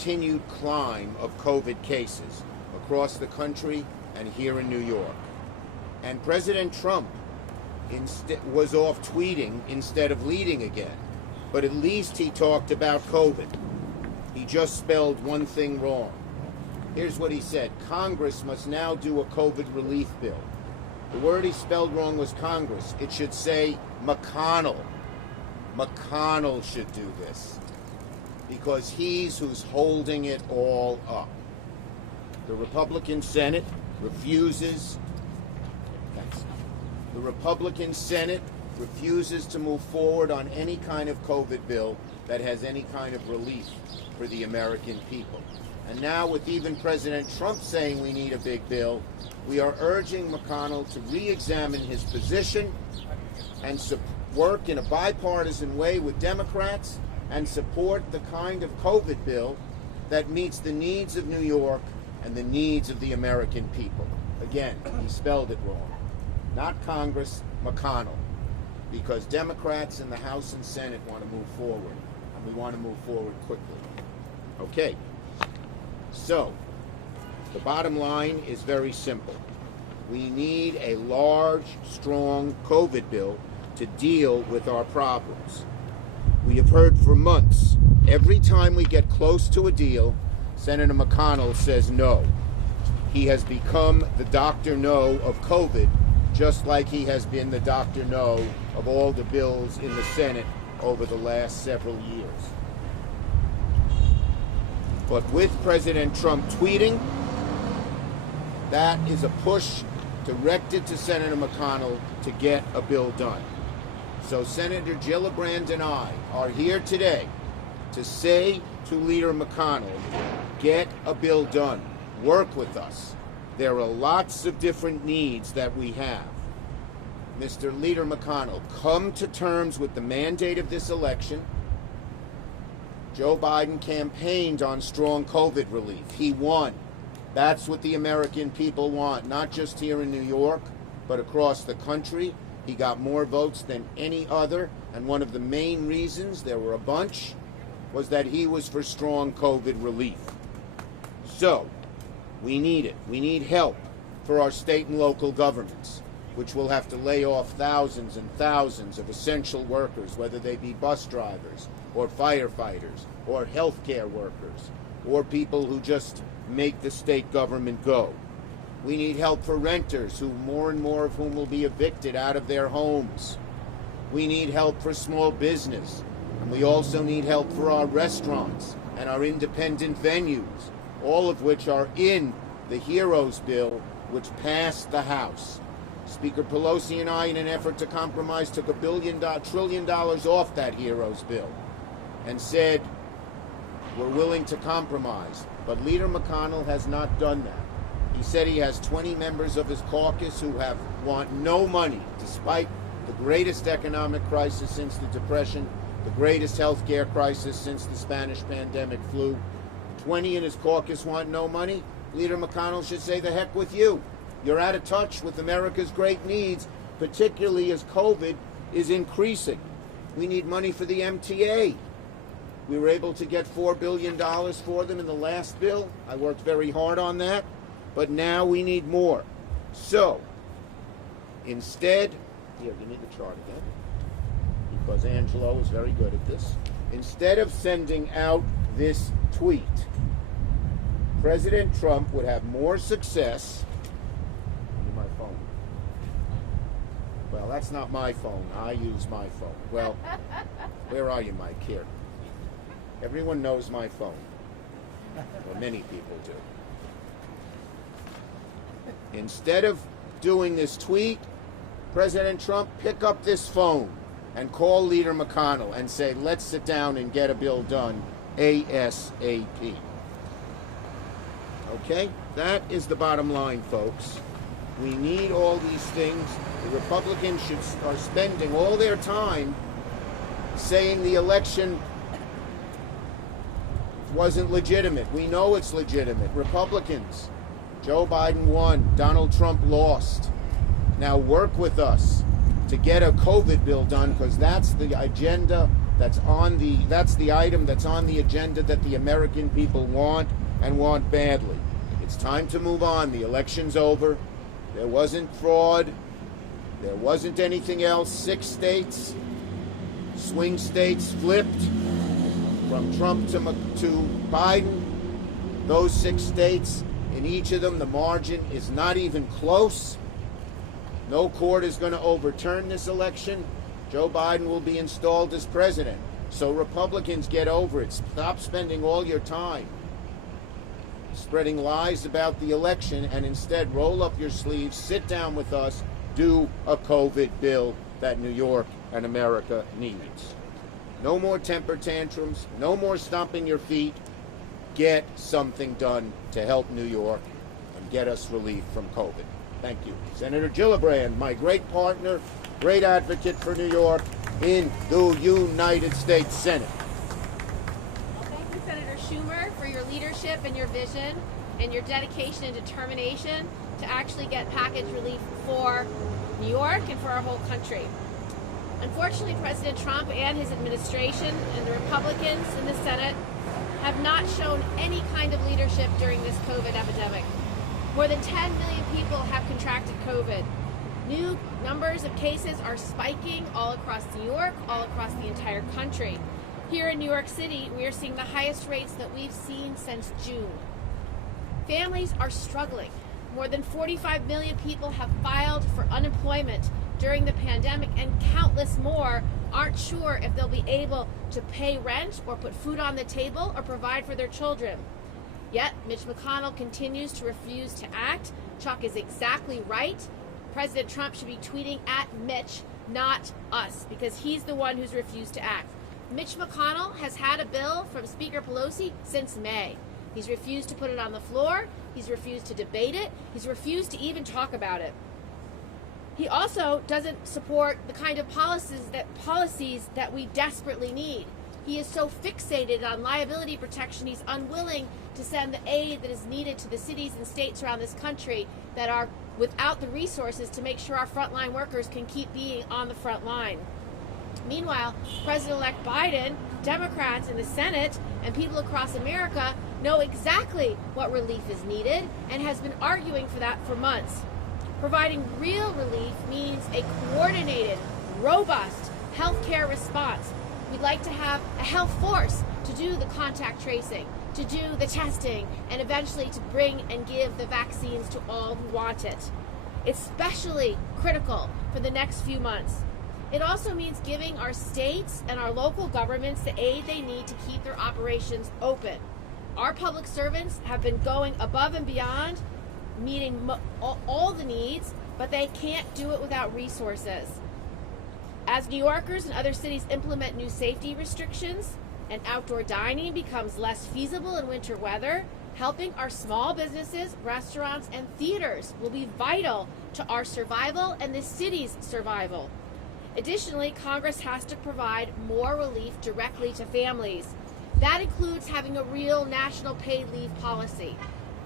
continued climb of COVID cases across the country and here in New York. And President Trump was off tweeting instead of leading again. But at least he talked about COVID. He just spelled one thing wrong. Here's what he said. Congress must now do a COVID relief bill. The word he spelled wrong was Congress. It should say McConnell. McConnell should do this, because he's who's holding it all up. The Republican Senate refuses. The Republican Senate refuses to move forward on any kind of COVID bill that has any kind of relief for the American people. And now, with even President Trump saying we need a big bill, we are urging McConnell to re-examine his position and work in a bipartisan way with Democrats and support the kind of COVID bill that meets the needs of New York and the needs of the American people. Again, he spelled it wrong. Not Congress, McConnell. Because Democrats in the House and Senate want to move forward, and we want to move forward quickly. Okay. So, the bottom line is very simple. We need a large, strong COVID bill to deal with our problems. We have heard for months, every time we get close to a deal, Senator McConnell says no. He has become the Dr. No of COVID, just like he has been the Dr. No of all the bills in the Senate over the last several years. But with President Trump tweeting, that is a push directed to Senator McConnell to get a bill done. So Senator Gillibrand and I are here today to say to Leader McConnell, get a bill done. Work with us. There are lots of different needs that we have. Mr. Leader McConnell, come to terms with the mandate of this election. Joe Biden campaigned on strong COVID relief. He won. That's what the American people want, not just here in New York, but across the country. He got more votes than any other, and one of the main reasons, there were a bunch, was that he was for strong COVID relief. So, we need it. We need help for our state and local governments, which will have to lay off thousands and thousands of essential workers, whether they be bus drivers or firefighters or healthcare workers or people who just make the state government go. We need help for renters, who more and more of whom will be evicted out of their homes. We need help for small business, and we also need help for our restaurants and our independent venues, all of which are in the HEROES bill, which passed the House. Speaker Pelosi and I, in an effort to compromise, took $1 trillion off that HEROES bill and said we're willing to compromise. But Leader McConnell has not done that. He said he has 20 members of his caucus who want no money, despite the greatest economic crisis since the Depression, the greatest health care crisis since the Spanish pandemic flu. 20 in his caucus want no money. Leader McConnell should say, the heck with you. You're out of touch with America's great needs, particularly as COVID is increasing. We need money for the MTA. We were able to get $4 billion for them in the last bill. I worked very hard on that. But now we need more. So, instead, here, give me the chart again, because Angelo is very good at this. Instead of sending out this tweet, President Trump would have more success. My phone. Well, that's not my phone. I use my phone. Well, where are you, Mike? Here. Everyone knows my phone. Well, many people do. Instead of doing this tweet, President Trump, pick up this phone and call Leader McConnell and say, let's sit down and get a bill done ASAP. Okay? That is the bottom line, folks. We need all these things. The Republicans are spending all their time saying the election wasn't legitimate. We know it's legitimate. Republicans, Joe Biden won, Donald Trump lost. Now work with us to get a COVID bill done, because that's the agenda That's the item that's on the agenda that the American people want and want badly. It's time to move on. The election's over. There wasn't fraud. There wasn't anything else. 6 states, swing states, flipped from Trump to Biden. Those 6 states, in each of them, the margin is not even close. No court is going to overturn this election. Joe Biden will be installed as president. So Republicans, get over it. Stop spending all your time spreading lies about the election and instead roll up your sleeves, sit down with us, do a COVID bill that New York and America needs. No more temper tantrums, no more stomping your feet. Get something done to help New York and get us relief from COVID. Thank you. Senator Gillibrand, my great partner, great advocate for New York in the United States Senate. Well, thank you, Senator Schumer, for your leadership and your vision and your dedication and determination to actually get package relief for New York and for our whole country. Unfortunately, President Trump and his administration and the Republicans in the Senate have not shown any kind of leadership during this COVID epidemic. More than 10 million people have contracted COVID. New numbers of cases are spiking all across New York, all across the entire country. Here in New York City, we are seeing the highest rates that we've seen since June. Families are struggling. More than 45 million people have filed for unemployment during the pandemic, and countless more aren't sure if they'll be able to pay rent or put food on the table or provide for their children. Yet, Mitch McConnell continues to refuse to act. Chuck is exactly right. President Trump should be tweeting at Mitch, not us, because he's the one who's refused to act. Mitch McConnell has had a bill from Speaker Pelosi since May. He's refused to put it on the floor. He's refused to debate it. He's refused to even talk about it. He also doesn't support the kind of policies that we desperately need. He is so fixated on liability protection, he's unwilling to send the aid that is needed to the cities and states around this country that are without the resources to make sure our frontline workers can keep being on the front line. Meanwhile, President-elect Biden, Democrats in the Senate, and people across America know exactly what relief is needed and has been arguing for that for months. Providing real relief means a coordinated, robust healthcare response. We'd like to have a health force to do the contact tracing, to do the testing, and eventually to bring and give the vaccines to all who want it. It's especially critical for the next few months. It also means giving our states and our local governments the aid they need to keep their operations open. Our public servants have been going above and beyond, meeting all the needs, but they can't do it without resources. As New Yorkers and other cities implement new safety restrictions and outdoor dining becomes less feasible in winter weather, helping our small businesses, restaurants, and theaters will be vital to our survival and the city's survival. Additionally, Congress has to provide more relief directly to families. That includes having a real national paid leave policy,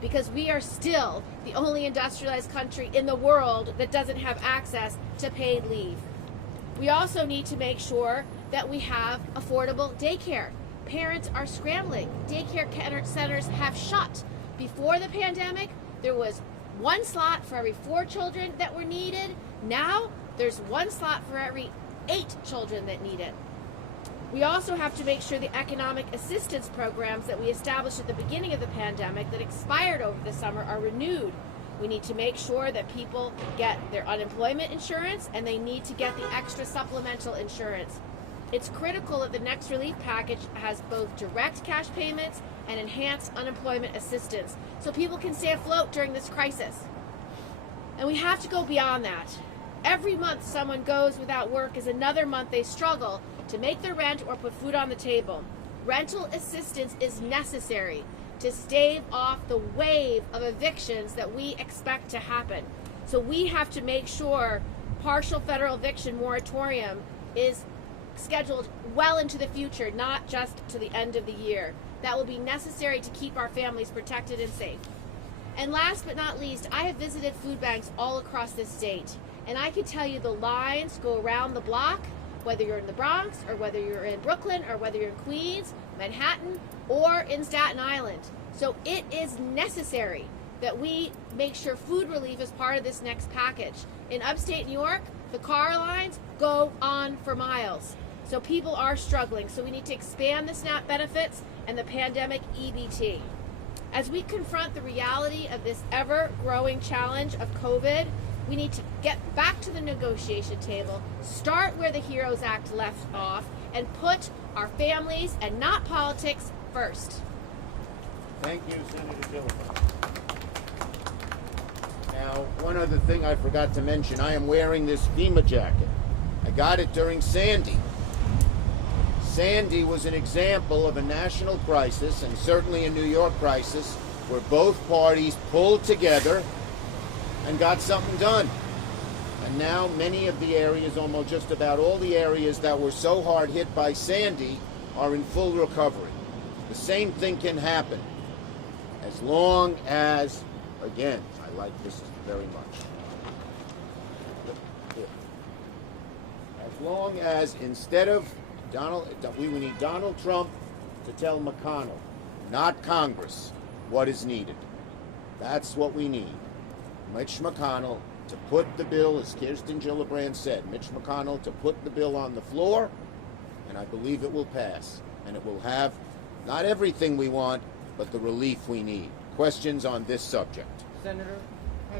because we are still the only industrialized country in the world that doesn't have access to paid leave. We also need to make sure that we have affordable daycare. Parents are scrambling. Daycare centers have shut. Before the pandemic, there was 1 slot for every 4 children that were needed. Now, there's 1 slot for every 8 children that need it. We also have to make sure the economic assistance programs that we established at the beginning of the pandemic that expired over the summer are renewed. We need to make sure that people get their unemployment insurance, and they need to get the extra supplemental insurance. It's critical that the next relief package has both direct cash payments and enhanced unemployment assistance so people can stay afloat during this crisis. And we have to go beyond that. Every month someone goes without work is another month they struggle to make their rent or put food on the table. Rental assistance is necessary to stave off the wave of evictions that we expect to happen. So we have to make sure partial federal eviction moratorium is scheduled well into the future, not just to the end of the year. That will be necessary to keep our families protected and safe. And last but not least, I have visited food banks all across this state, and I can tell you the lines go around the block whether you're in the Bronx or whether you're in Brooklyn or whether you're in Queens, Manhattan, or in Staten Island. So it is necessary that we make sure food relief is part of this next package. In upstate New York, the car lines go on for miles. So people are struggling. So we need to expand the SNAP benefits and the pandemic EBT. As we confront the reality of this ever-growing challenge of COVID, we need to get back to the negotiation table, start where the HEROES Act left off, and put our families and not politics first. Thank you, Senator Gillibrand. Now, one other thing I forgot to mention, I am wearing this FEMA jacket. I got it during Sandy. Sandy was an example of a national crisis, and certainly a New York crisis, where both parties pulled together and got something done. And now many of the areas, almost just about all the areas that were so hard hit by Sandy, are in full recovery. The same thing can happen as long as, again, I like this very much. As long as instead of we need Donald Trump to tell McConnell, not Congress, what is needed. That's what we need. Mitch McConnell to put the bill, as Kirsten Gillibrand said, Mitch McConnell to put the bill on the floor, and I believe it will pass. And it will have not everything we want, but the relief we need. Questions on this subject? Senator,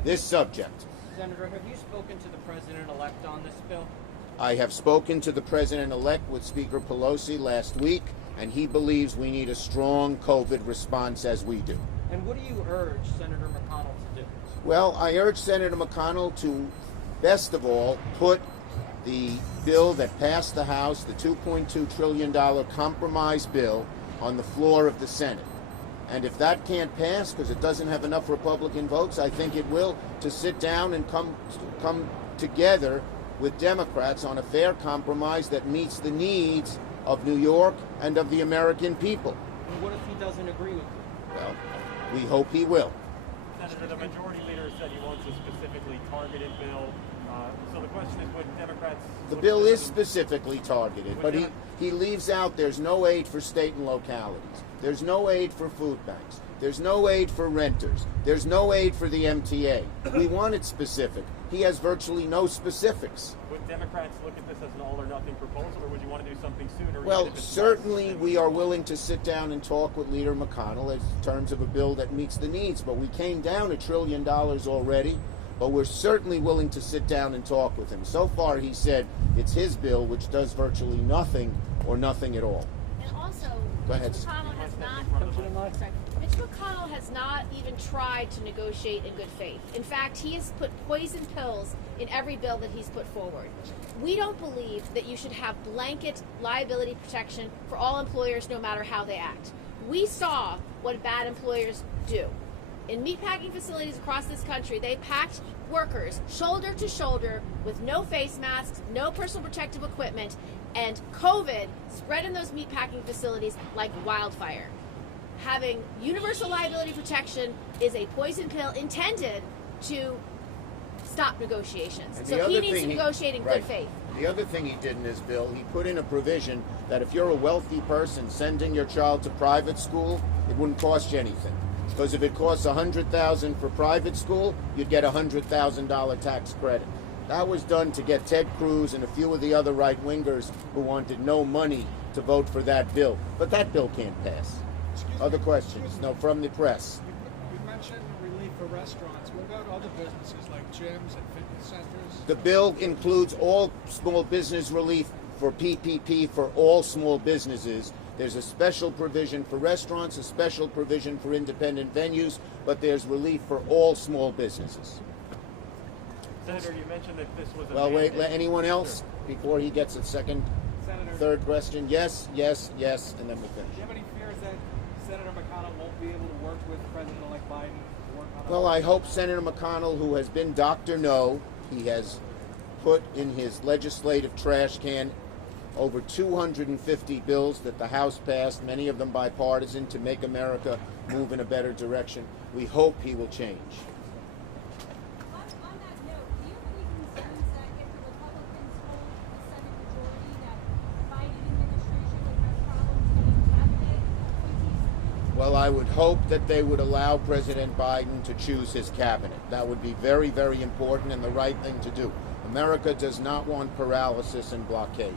Senator, have you spoken to the President-elect on this bill? I have spoken to the President-elect with Speaker Pelosi last week, and he believes we need a strong COVID response as we do. And what do you urge Senator McConnell to do? Well, I urge Senator McConnell to, best of all, put the bill that passed the House, the $2.2 trillion compromise bill, on the floor of the Senate. And if that can't pass, because it doesn't have enough Republican votes, I think it will, to sit down and come together with Democrats on a fair compromise that meets the needs of New York and of the American people. And what if he doesn't agree with you? Well, we hope he will. Senator, the majority leader said he wants a specifically targeted bill. So the question is, would Democrats... The bill is specifically targeted, but he leaves out there's no aid for state and localities. There's no aid for food banks. There's no aid for renters. There's no aid for the MTA. We want it specific. He has virtually no specifics. Would Democrats look at this as an all-or-nothing proposal, or would you want to do something sooner? Well, certainly we are willing to sit down and talk with Leader McConnell in terms of a bill that meets the needs. But we came down $1 trillion already, but we're certainly willing to sit down and talk with him. So far, he said it's his bill, which does virtually nothing or nothing at all. And also, Go ahead. Mitch McConnell has not even tried to negotiate in good faith. In fact, he has put poison pills in every bill that he's put forward. We don't believe that you should have blanket liability protection for all employers, no matter how they act. We saw what bad employers do. In meatpacking facilities across this country, they packed workers shoulder to shoulder with no face masks, no personal protective equipment, and COVID spread in those meatpacking facilities like wildfire. Having universal liability protection is a poison pill intended to stop negotiations. So he needs to negotiate in good faith. The other thing he did in his bill, he put in a provision that if you're a wealthy person sending your child to private school, it wouldn't cost you anything. Because if it costs $100,000 for private school, you'd get a $100,000 tax credit. That was done to get Ted Cruz and a few of the other right-wingers who wanted no money to vote for that bill. But that bill can't pass. Other questions? No, from the press. You mentioned relief for restaurants. What about other businesses like gyms and fitness centers? The bill includes all small business relief for PPP for all small businesses. There's a special provision for restaurants, a special provision for independent venues, but there's relief for all small businesses. Senator, you mentioned that this was a Well, wait, mandate. anyone else before he gets a second, Senator, third question? Yes, yes, yes, and then we'll do finish. you have any fears that Senator McConnell won't be able to work with President-elect Biden to work on Well, I hope Senator McConnell, who has been Dr. No, he has put in his legislative trash can over 250 bills that the House passed, many of them bipartisan, to make America move in a better direction. We hope he will change. On that note, do you have any concerns that if the Republicans hold the Senate majority, hope that they would allow President Biden to choose his cabinet. That would be very, very important and the right thing to do. America does not want paralysis and blockade.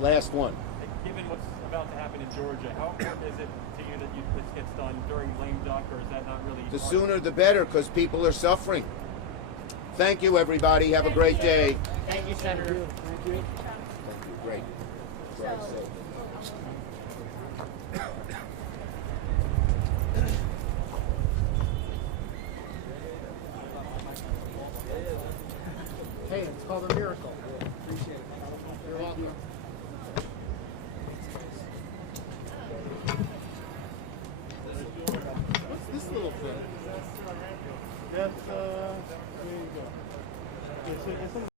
Last one. Given what's about to happen in Georgia, how important is it to you that this gets done during lame duck, or is that not really? The sooner the better, because people are suffering. Thank you, everybody. Have a great day. Thank you, Senator. Thank you. Great. Drive safe.